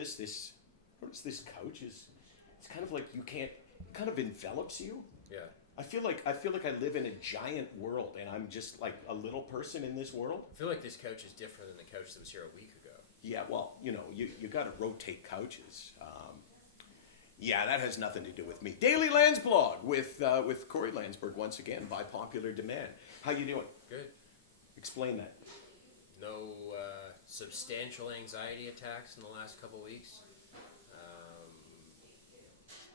notice this couch is, it's kind of like you can't, it kind of envelops you. Yeah. I feel like I live in a giant world, and I'm just like a little person in this world. I feel like this couch is different than the couch that was here a week ago. Yeah, well, you got to rotate couches. Yeah, that has nothing to do with me. Daily Landsblog with Corey Landsberg once again by popular demand. How you doing? Good. Explain that. No substantial anxiety attacks in the last couple weeks.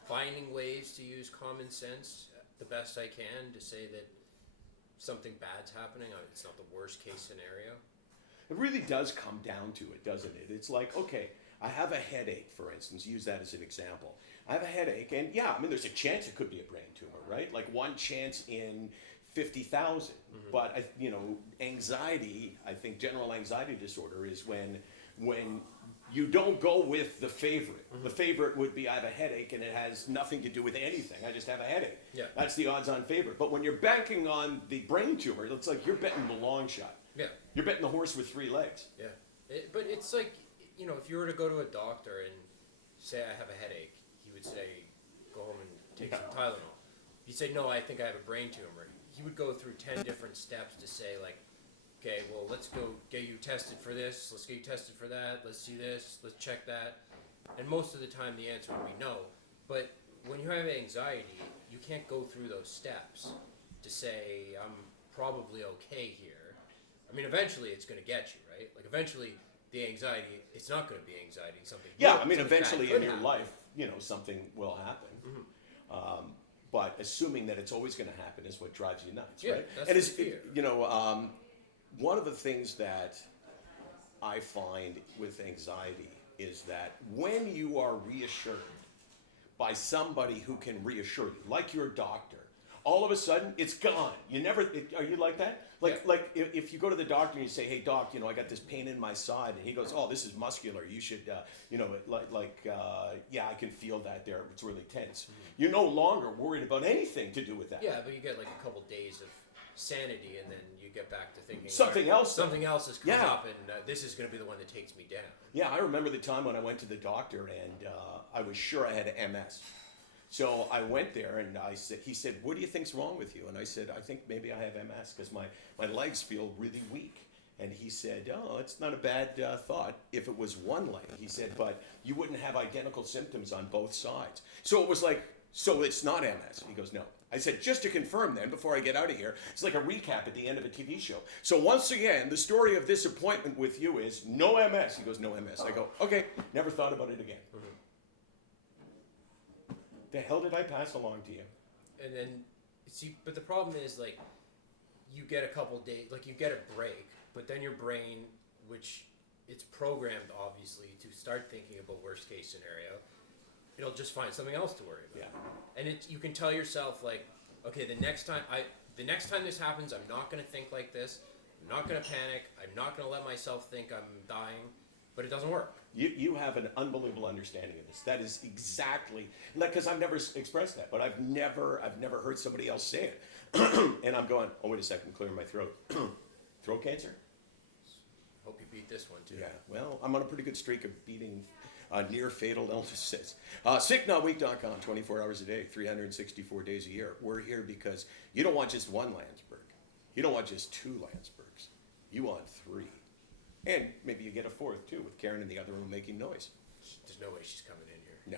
Finding ways to use common sense the best I can to say that something bad's happening. It's not the worst case scenario. It really does come down to it, doesn't it? It's like, okay, I have a headache, for instance. Use that as an example. I have a headache, and yeah, I mean, there's a chance it could be a brain tumor, right? Like one chance in 50,000. Mm-hmm. But anxiety, I think general anxiety disorder is when you don't go with the favorite. Mm-hmm. The favorite would be I have a headache and it has nothing to do with anything. I just have a headache. Yeah. That's the odds-on favorite. But when you're banking on the brain tumor, it's like you're betting the long shot. Yeah. You're betting the horse with 3 legs. Yeah. But it's like, if you were to go to a doctor and say I have a headache, he would say, go home and take some Tylenol. If you say, no, I think I have a brain tumor, he would go through 10 different steps to say, like, okay, well, let's go get you tested for this, let's get you tested for that, let's see this, let's check that. And most of the time the answer would be no. But when you have anxiety, you can't go through those steps to say, I'm probably okay here. I mean, eventually it's going to get you, right? Like, eventually the anxiety, it's not going to be anxiety, something. Yeah, I mean, eventually in your life, something will happen. Mm-hmm. But assuming that it's always going to happen is what drives you nuts, yeah, right? That's and the fear. One of the things that I find with anxiety is that when you are reassured by somebody who can reassure you, like your doctor, all of a sudden it's gone. Are you like that? Like if you go to the doctor and you say, hey doc, I got this pain in my side, and he goes, oh, this is muscular. You should, yeah, I can feel that there. It's really tense. Mm-hmm. You're no longer worried about anything to do with that. Yeah, but you get like a couple days of sanity, and then you get back to thinking something else has come up, and this is going to be the one that takes me down. Yeah, I remember the time when I went to the doctor, and I was sure I had MS. So I went there, and he said, what do you think's wrong with you? And I said, I think maybe I have MS because my legs feel really weak. And he said, oh, it's not a bad thought if it was one leg. He said, but you wouldn't have identical symptoms on both sides. So it was like, so it's not MS? He goes, no. I said, just to confirm then, before I get out of here, it's like a recap at the end of a TV show. So once again, the story of this appointment with you is no MS. He goes, no MS. I go, okay, never thought about it again. Mm-hmm. The hell did I pass along to you? And then, but the problem is, like, you get a couple days, like, you get a break, but then your brain, which it's programmed, obviously, to start thinking about worst case scenario, it'll just find something else to worry about. Yeah. And you can tell yourself, like, okay, the next time this happens, I'm not going to think like this. I'm not going to panic. I'm not going to let myself think I'm dying. But it doesn't work. You have an unbelievable understanding of this. That is exactly, because I've never expressed that, but I've never heard somebody else say it. And I'm going, oh, wait a second, clear my throat. Throat cancer? Hope you beat this one, too. Yeah, well, I'm on a pretty good streak of beating near fatal illnesses. SickNotWeak.com, 24 hours a day, 364 days a year. We're here because you don't want just one Landsberg. You don't want just 2 Landsbergs. You want 3. And maybe you get a 4th, too, with Karen in the other room making noise. There's no way she's coming in here. No.